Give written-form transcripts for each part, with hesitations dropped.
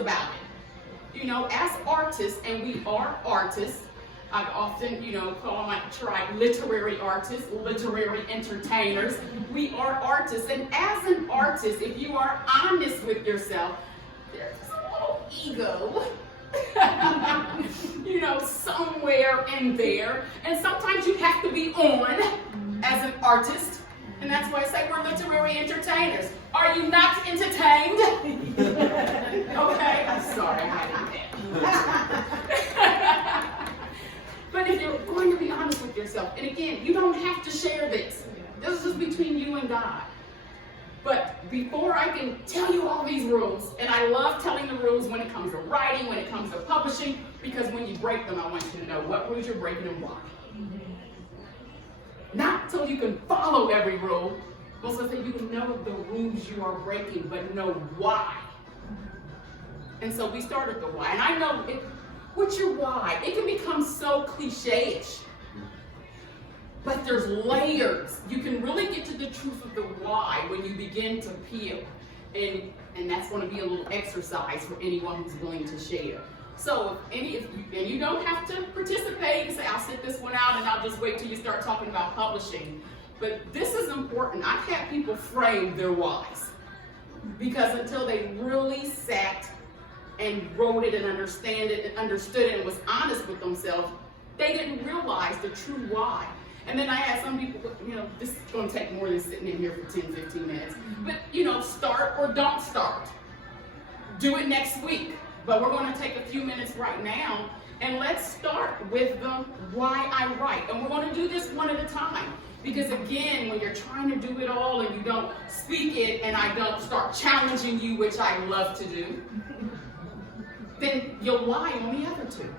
about it. You know, as artists, and we are artists, I've often, call my tribe literary artists, literary entertainers. We are artists, and as an artist, if you are honest with yourself, there's a little ego, somewhere in there, and sometimes you have to be on as an artist, and that's why I say we're literary entertainers. Are you not entertained? Okay, I'm sorry, I had that. But if you're going to be honest with yourself, and again, you don't have to share this. This is just between you and God. But before I can tell you all these rules, and I love telling the rules when it comes to writing, when it comes to publishing, because when you break them, I want you to know what rules you're breaking and why. Not so you can follow every rule, but so that you can know the rules you are breaking, but know why. And so we start at the why. And I know what's your why? It can become so cliche-ish. But there's layers. You can really get to the truth of the why when you begin to peel. And that's going to be a little exercise for anyone who's willing to share. So and you don't have to participate and say, I'll sit this one out and I'll just wait till you start talking about publishing. But this is important. I've had people frame their whys. Because until they really sat and wrote it and understood it and was honest with themselves, they didn't realize the true why. And then I had some people, this is going to take more than sitting in here for 10, 15 minutes. But, start or don't start. Do it next week. But we're going to take a few minutes right now, and let's start with the why I write. And we're going to do this one at a time. Because again, when you're trying to do it all and you don't speak it and I don't start challenging you, which I love to do, then you'll lie on the other two.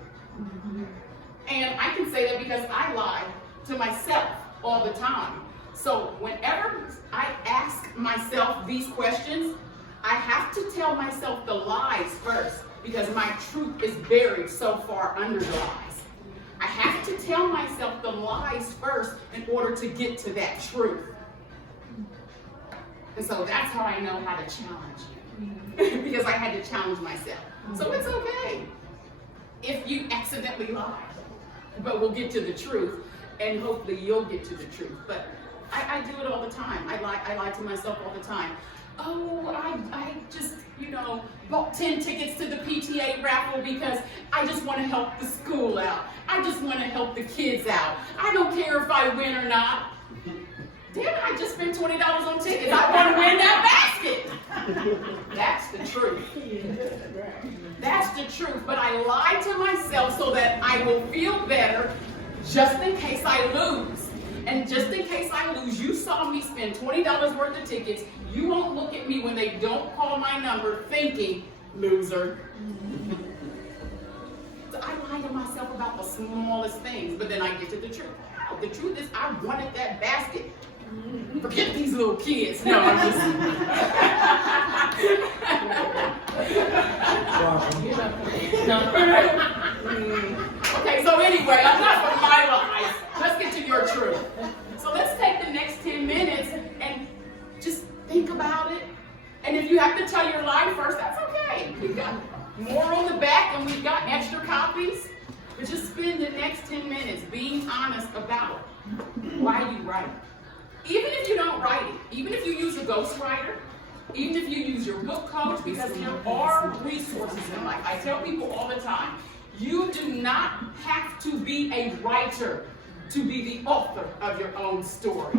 And I can say that because I lie to myself all the time. So whenever I ask myself these questions, I have to tell myself the lies first because my truth is buried so far under the lies. I have to tell myself the lies first in order to get to that truth. And so that's how I know how to challenge you because I had to challenge myself. So it's okay if you accidentally lie, but we'll get to the truth. And hopefully you'll get to the truth. But I do it all the time. I lie to myself all the time. Oh, I just, bought 10 tickets to the PTA raffle because I just want to help the school out. I just want to help the kids out. I don't care if I win or not. Damn, I just spent $20 on tickets. I want to win that basket. That's the truth. That's the truth. But I lie to myself so that I will feel better just in case I lose. And just in case I lose, you saw me spend $20 worth of tickets. You won't look at me when they don't call my number thinking, loser. So I lie to myself about the smallest things, but then I get to the truth. Wow, the truth is I wanted that basket. Forget these little kids. No, I'm just... Okay, so anyway, enough of my lies. Let's get to your truth. So let's take the next 10 minutes and just think about it. And if you have to tell your lie first, that's okay. We've got more on the back and we've got extra copies. But just spend the next 10 minutes being honest about why you write. Even if you don't write it, even if you use a ghostwriter, even if you use your book coach, because there are resources in life. I tell people all the time, you do not have to be a writer to be the author of your own story.